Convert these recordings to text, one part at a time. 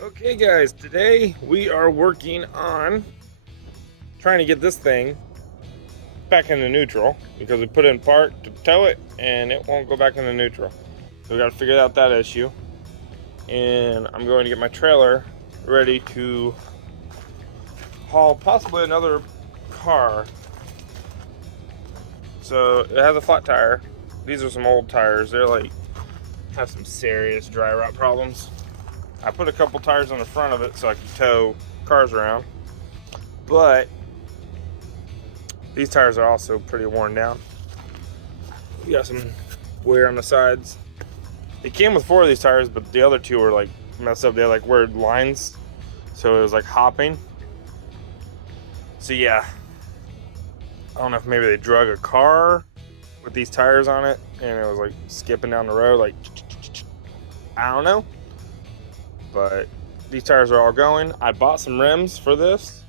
Okay guys, today we are working on trying to get this thing back into neutral because we put it in park to tow it and it won't go back into neutral. So we got to figure out that issue. And I'm going to get my trailer ready to haul possibly another car. So it has a flat tire. These are some old tires. They're like, have some serious dry rot problems. I put a couple tires on the front of it so I can tow cars around, but these tires are also pretty worn down. We got some wear on the sides. It came with 4 of these tires, but the other 2 were like messed up. They had like weird lines, so it was like hopping. So yeah, I don't know if maybe they drug a car with these tires on it and it was like skipping down the road, like I don't know. But these tires are all going. I bought some rims for this.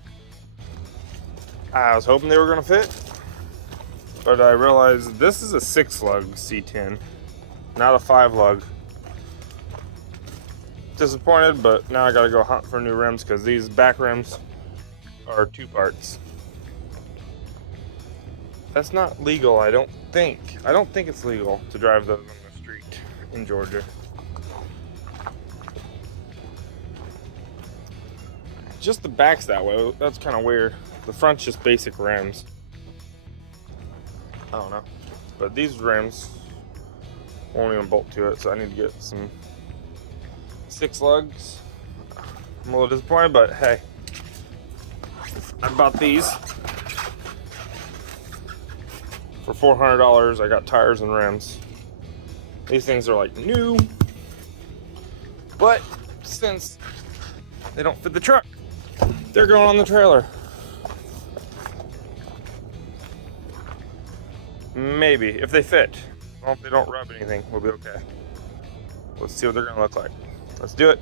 I was hoping they were gonna fit, but I realized this is a 6-lug C10, not a 5-lug. Disappointed, but now I gotta go hunt for new rims because these back rims are 2 parts. That's not legal, I don't think. I don't think it's legal to drive those on the street in Georgia. Just the back's that way. That's kind of weird. The front's just basic rims. I don't know. But these rims won't even bolt to it, so I need to get some 6 lugs. I'm a little disappointed, but hey. I bought these for $400. I got tires and rims. These things are like new, but since they don't fit the truck, they're going on the trailer. Maybe, if they fit. Well, if they don't rub anything, we'll be okay. Let's see what they're gonna look like. Let's do it.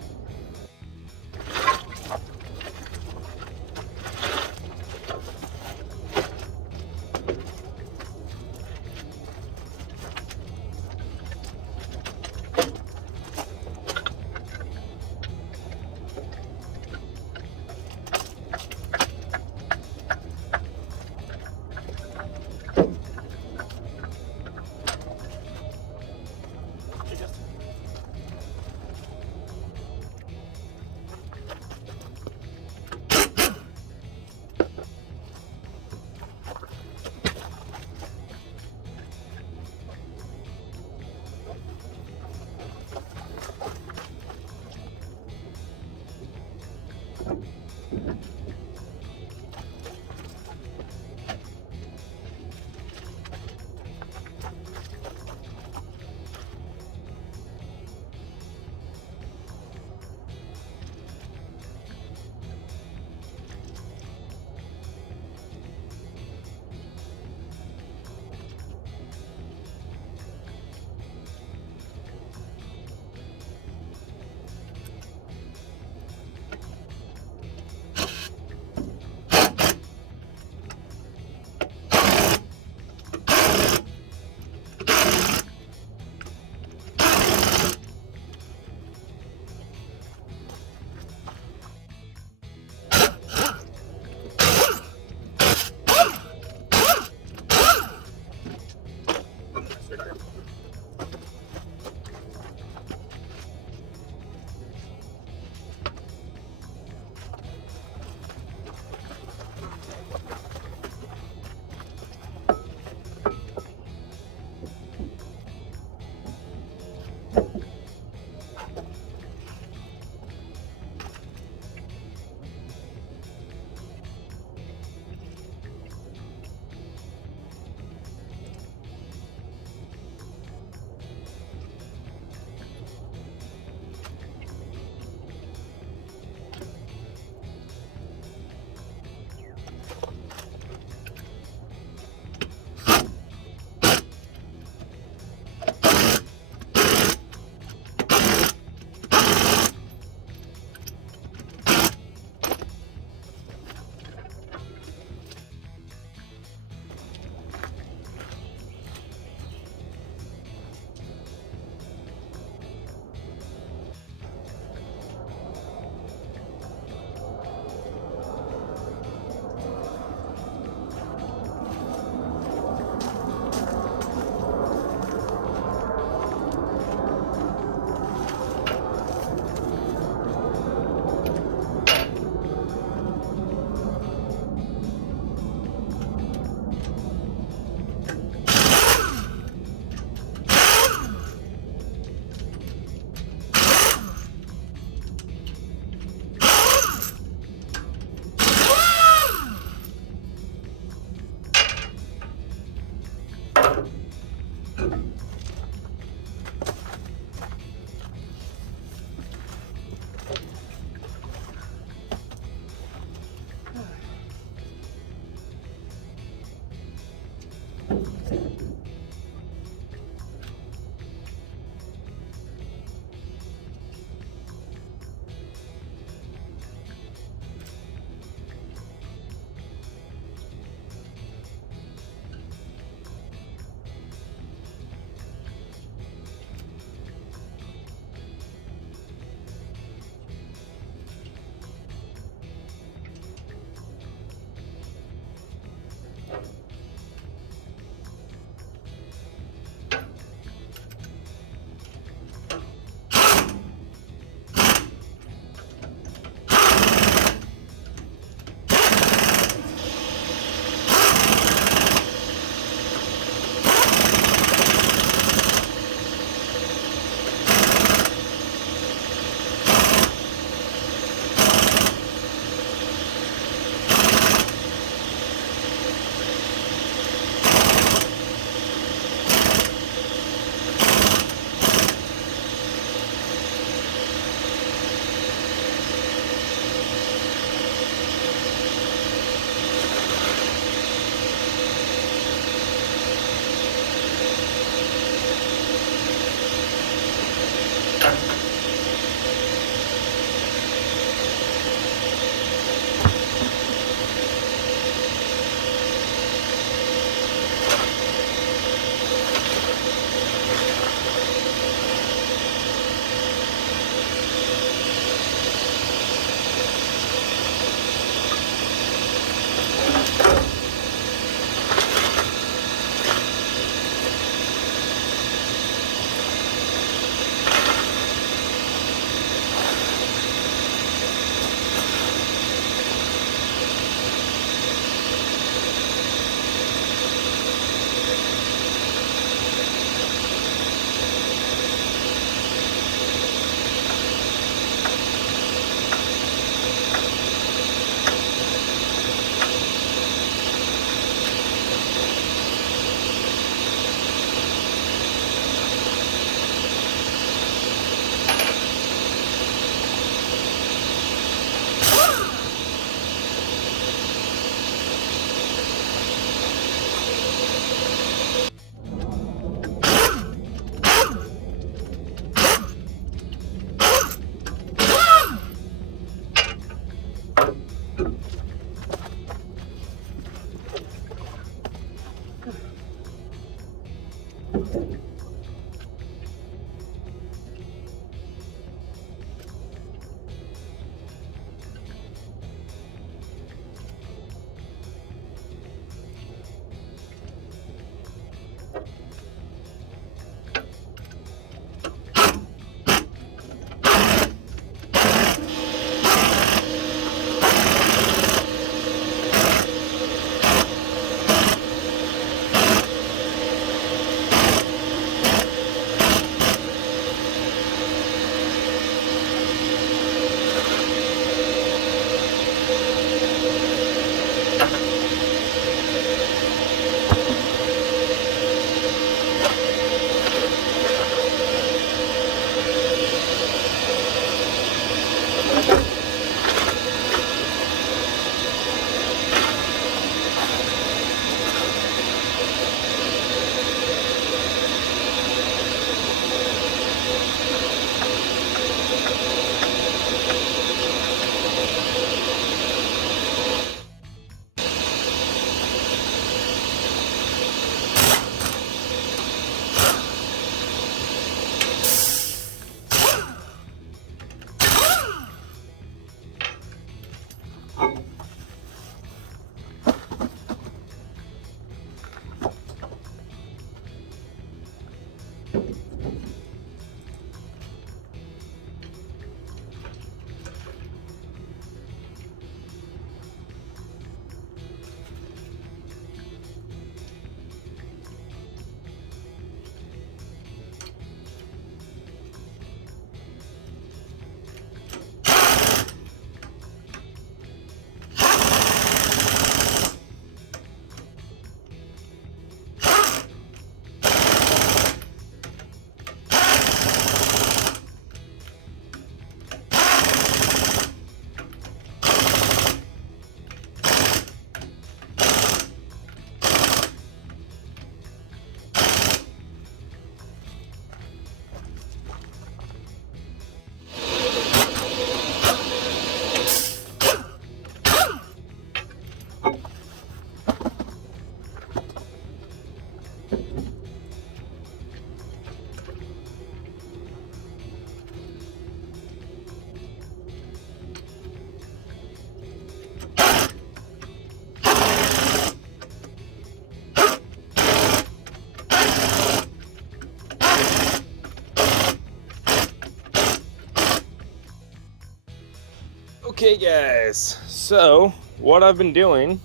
Okay guys, so what I've been doing,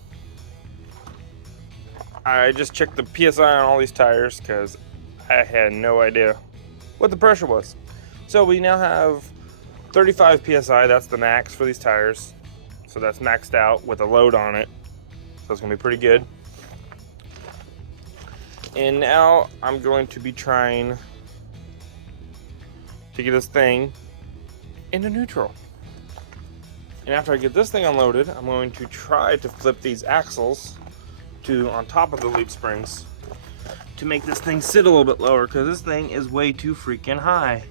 I just checked the PSI on all these tires because I had no idea what the pressure was. So we now have 35 PSI, that's the max for these tires. So that's maxed out with a load on it. So it's gonna be pretty good. And now I'm going to be trying to get this thing into neutral. And after I get this thing unloaded, I'm going to try to flip these axles to on top of the leaf springs to make this thing sit a little bit lower because this thing is way too freaking high.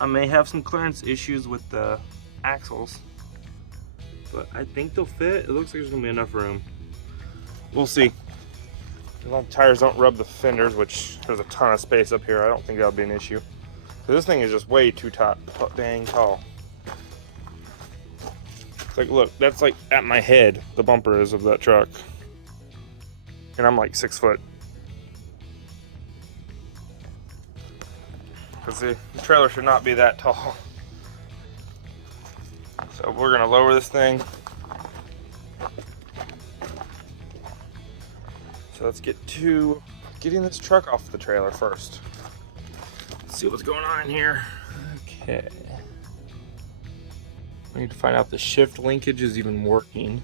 I may have some clearance issues with the axles, but I think they'll fit. It looks like there's gonna be enough room. We'll see. As long as tires don't rub the fenders, which there's a ton of space up here, I don't think that'll be an issue. So this thing is just way too dang tall. It's like, look, that's like at my head, the bumper is of that truck. And I'm like 6 foot. Because the trailer should not be that tall. So we're gonna lower this thing. So let's get to getting this truck off the trailer first. Let's see what's going on in here. Okay. I need to find out the shift linkage is even working.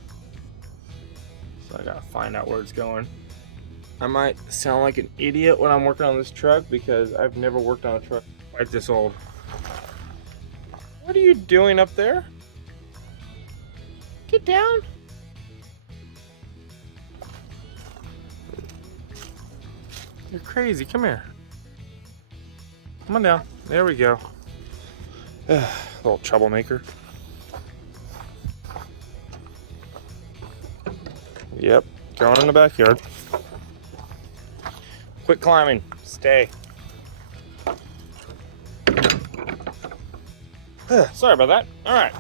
So I gotta find out where it's going. I might sound like an idiot when I'm working on this truck because I've never worked on a truck quite this old. What are you doing up there? Get down. You're crazy. Come here. Come on down. There we go. Little troublemaker. Yep. Going in the backyard. Quit climbing. Stay. Sorry about that. All right.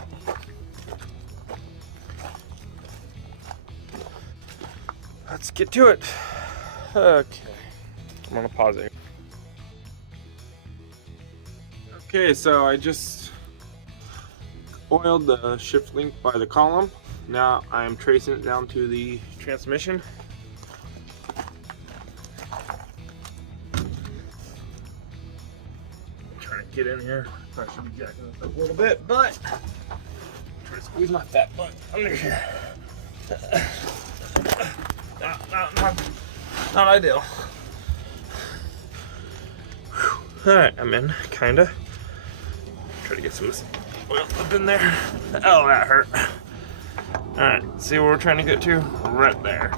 Let's get to it. Okay. I'm gonna pause it. Okay, so I just oiled the shift link by the column. Now I'm tracing it down to the transmission. Trying to get in here. I should be jacking this up a little bit, but try to squeeze my fat butt under here. Not ideal. Alright, I'm in, kinda. Try to get some oil up in there. Oh, that hurt. Alright, see where we're trying to get to? Right there.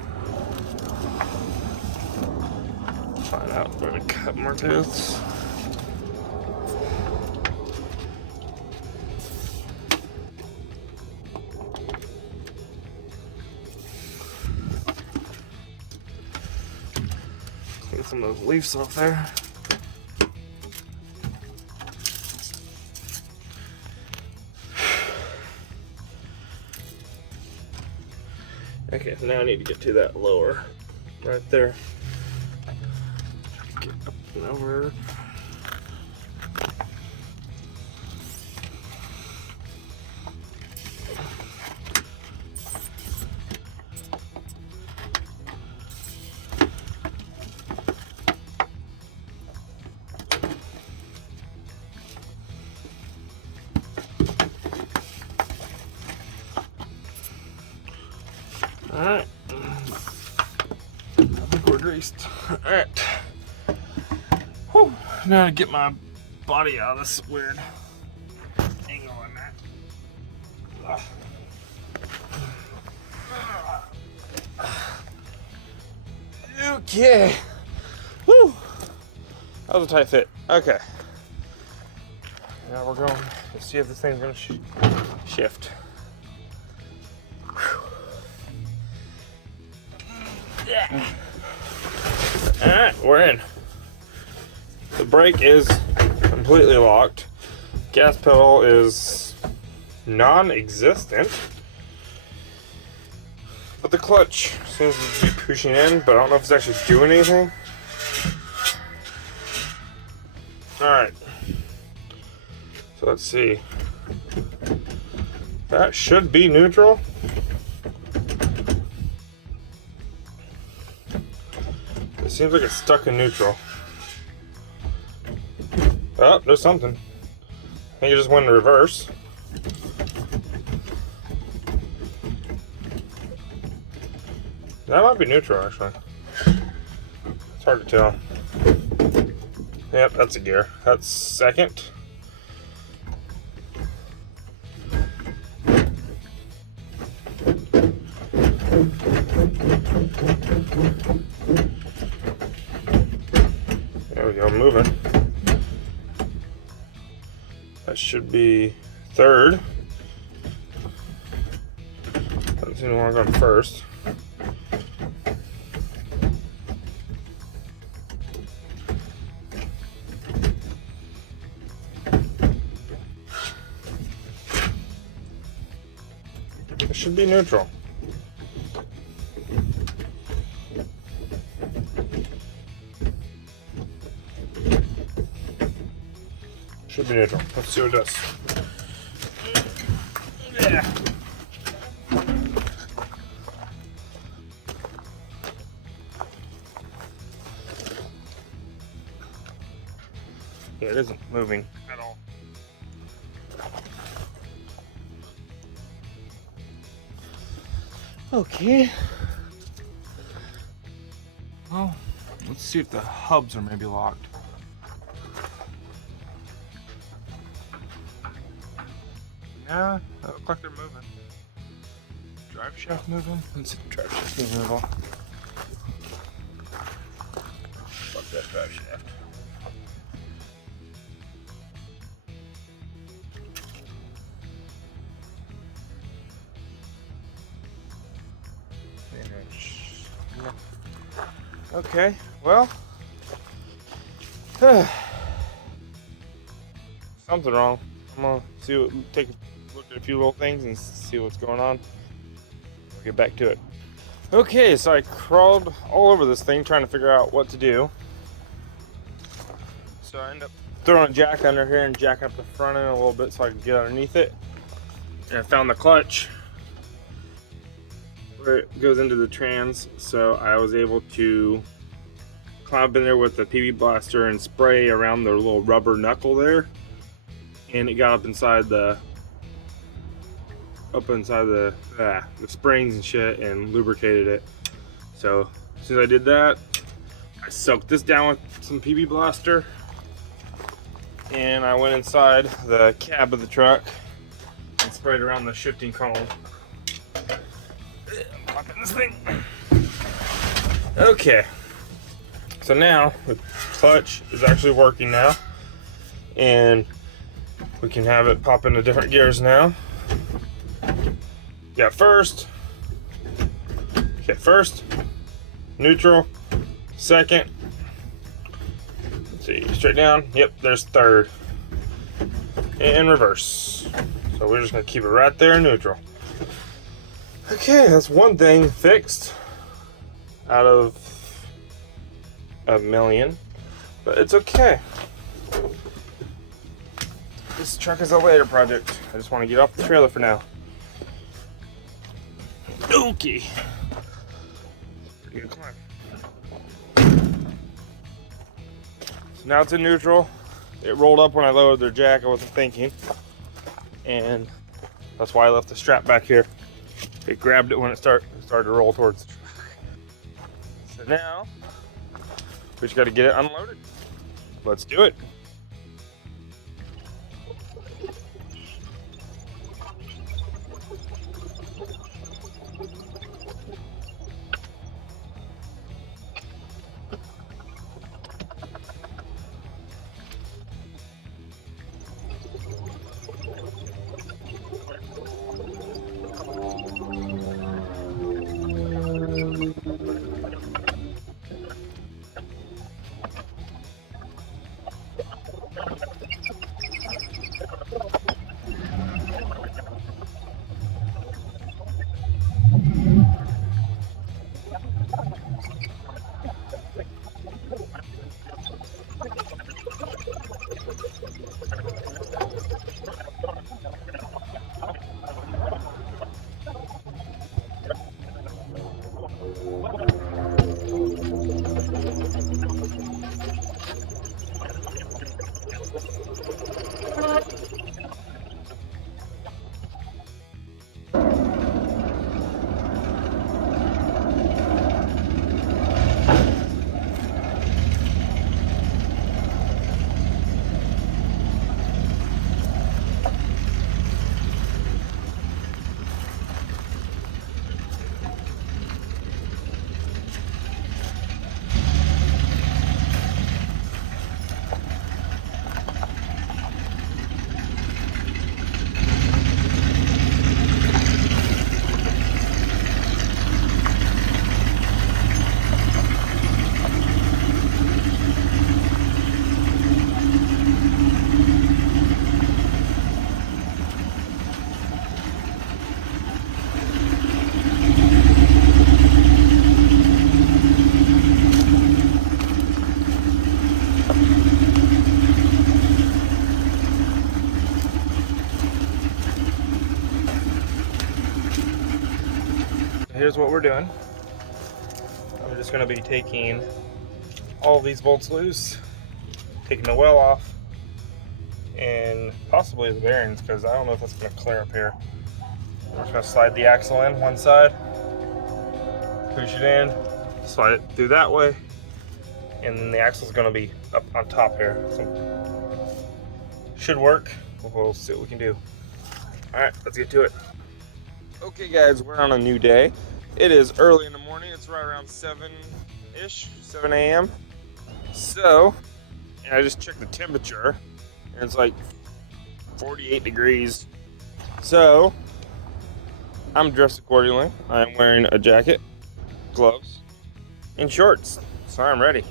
Find out where the cut mark is. Get some of those leaves off there. Okay, so now I need to get to that lower, right there. Get up and over. Alright. I think we're greased. Alright. Whew. Now to get my body out of this weird angle I'm at. Okay. Whew. That was a tight fit. Okay. Now we're going to see if this thing's going to shift. Alright, we're in. The brake is completely locked. Gas pedal is non-existent. But the clutch seems to be pushing in, but I don't know if it's actually doing anything. Alright. So let's see. That should be neutral. It seems like it's stuck in neutral. Oh, there's something. I think it just went in reverse. That might be neutral, actually. It's hard to tell. Yep, that's a gear. That's second. There we go, moving. That should be third. Doesn't seem to want to go first. It should be neutral. Should be neutral. Let's see what it does. Yeah. Yeah, it isn't moving at all. Okay. Well, let's see if the hubs are maybe locked. Yeah, they look like they're moving. Drive shaft moving? Let's see if the drive shaft moving at all. Fuck that drive shaft. Okay, well, something wrong. I'm gonna take a look at a few little things and see what's going on. We'll get back to it. Okay, so I crawled all over this thing trying to figure out what to do. So I ended up throwing a jack under here and jacking up the front end a little bit so I could get underneath it. And I found the clutch where it goes into the trans, so I was able to climb up in there with the PB Blaster and spray around the little rubber knuckle there, and it got up inside the springs and shit and lubricated it. So as soon as I did that, I soaked this down with some PB Blaster and I went inside the cab of the truck and sprayed around the shifting column. This thing. Okay, so now the clutch is actually working now, and we can have it pop into different gears now. Yeah, first, neutral, second, let's see, straight down, yep, there's third, and reverse. So we're just gonna keep it right there in neutral. Okay, that's one thing fixed out of a million, but it's okay. This truck is a later project. I just want to get off the trailer for now. Okay. Pretty good climb. So now it's in neutral. It rolled up when I lowered their jack. I wasn't thinking, and that's why I left the strap back here. It grabbed it when it started to roll towards the truck. So now we just got to get it unloaded. Let's do it. here's what we're doing. I'm just going to be taking all these bolts loose, taking the well off, and possibly the bearings, because I don't know if that's going to clear up here. We're just going to slide the axle in one side, push it in, slide it through that way, and then the axle is going to be up on top here. So should work. We'll see what we can do. All right, let's get to it. Okay guys, we're on a new day. It is early in the morning. It's right around 7-ish, 7 a.m. So, and I just checked the temperature, and it's like 48 degrees. So, I'm dressed accordingly. I'm wearing a jacket, gloves, and shorts. So I'm ready.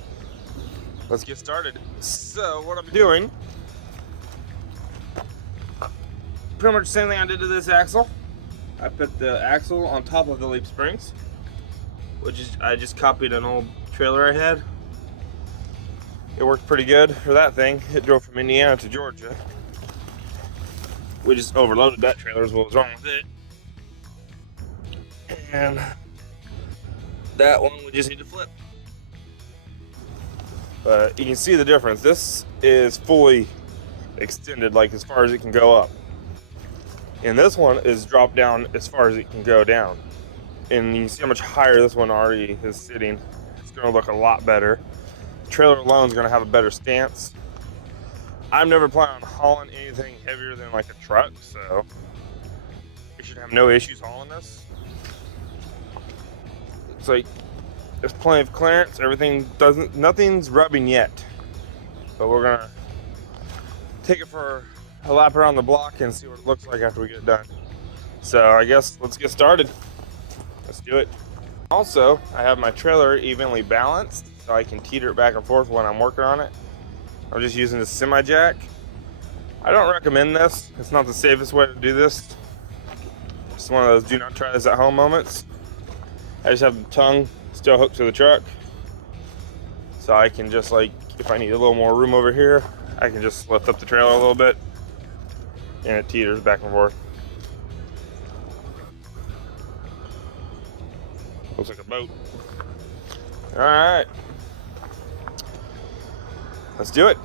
Let's get started. So, what I'm doing, pretty much the same thing I did to this axle. I put the axle on top of the leaf springs, which is, I just copied an old trailer I had. It worked pretty good for that thing. It drove from Indiana to Georgia. We just overloaded that trailer is what was wrong with it. And that one we just need to flip. But you can see the difference. This is fully extended, like as far as it can go up. And this one is dropped down as far as it can go down. And you can see how much higher this one already is sitting. It's gonna look a lot better. The trailer alone is gonna have a better stance. I'm never planning on hauling anything heavier than like a truck, so we should have no issues hauling this. It's like there's plenty of clearance. Nothing's rubbing yet. But we're gonna take it for a lap around the block and see what it looks like after we get it done. So I guess let's get started. Let's do it. Also, I have my trailer evenly balanced so I can teeter it back and forth when I'm working on it. I'm just using this semi jack. I don't recommend this. It's not the safest way to do this. It's one of those do not try this at home moments. I just have the tongue still hooked to the truck. So I can just like, if I need a little more room over here, I can just lift up the trailer a little bit and it teeters back and forth. Looks like a boat. All right, let's do it.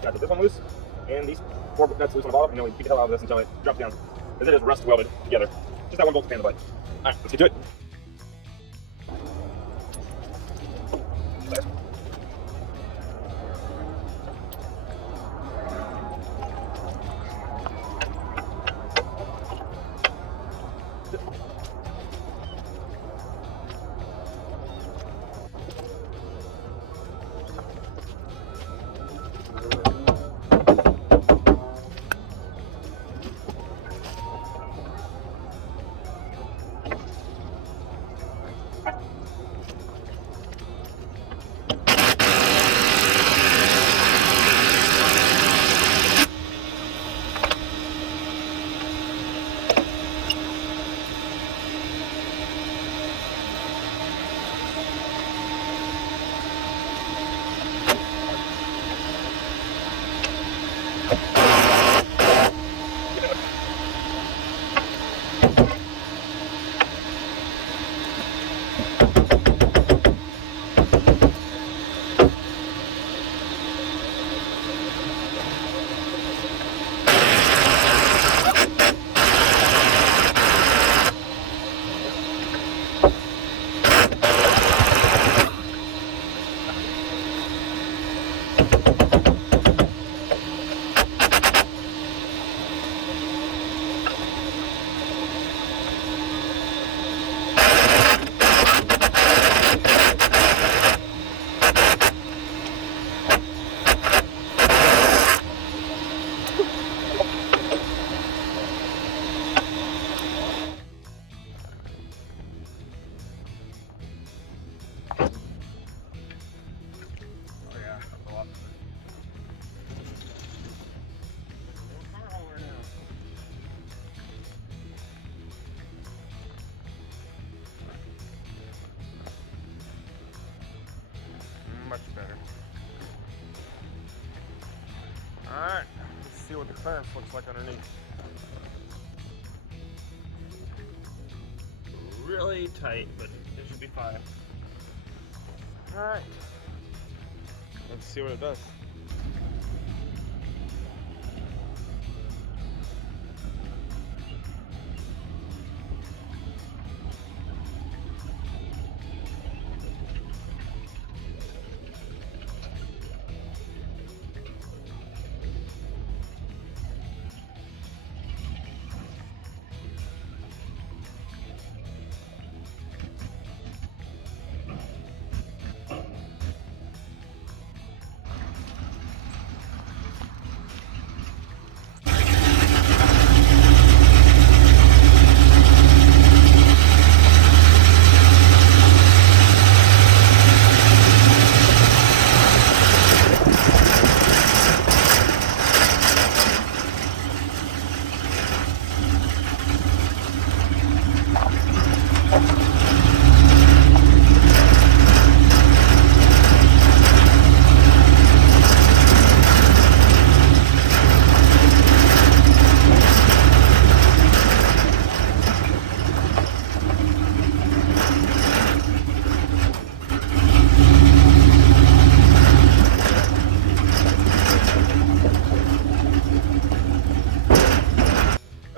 Got to get this one loose, and these 4 nuts loose on the bottom, and then we keep the hell out of this until it drops down, because it is rust welded together. Just that one bolt to pan the butt. All right, let's get to it. what the clearance looks like underneath. Really tight, but it should be fine. Alright. Let's see what it does.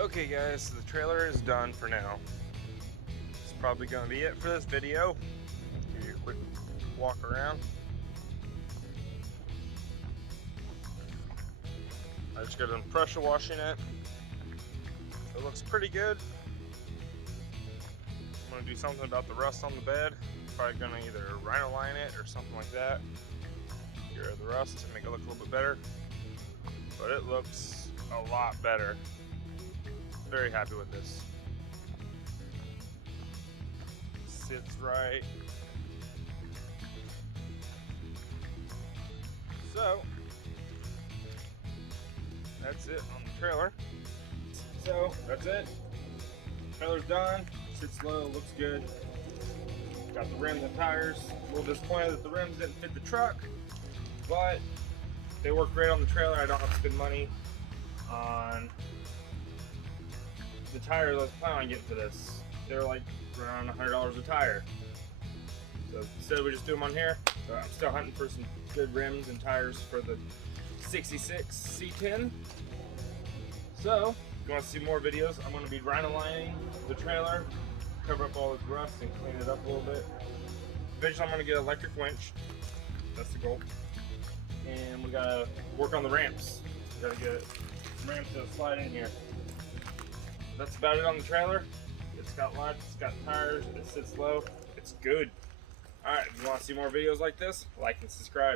Okay guys, so the trailer is done for now. It's probably going to be it for this video. Give you a quick walk around. I just got done pressure washing it. It looks pretty good. I'm going to do something about the rust on the bed. Probably going to either rhino line it or something like that. Get rid of the rust to make it look a little bit better. But it looks a lot better. Very happy with this. Sits right. So that's it on the trailer. So that's it. Trailer's done. Sits low, looks good. Got the rims and tires. A little disappointed that the rims didn't fit the truck, but they work great on the trailer. I don't have to spend money on the tires I was planning on getting for this. They're like around $100 a tire. So instead we just do them on here. So I'm still hunting for some good rims and tires for the 66 C10. So if you want to see more videos, I'm going to be rhino lining the trailer, cover up all this rust and clean it up a little bit. Eventually I'm going to get an electric winch. That's the goal. And we got to work on the ramps. We got to get ramps to slide in here. That's about it on the trailer. It's got lights, it's got tires, it sits low, it's good. Alright, if you want to see more videos like this, like and subscribe.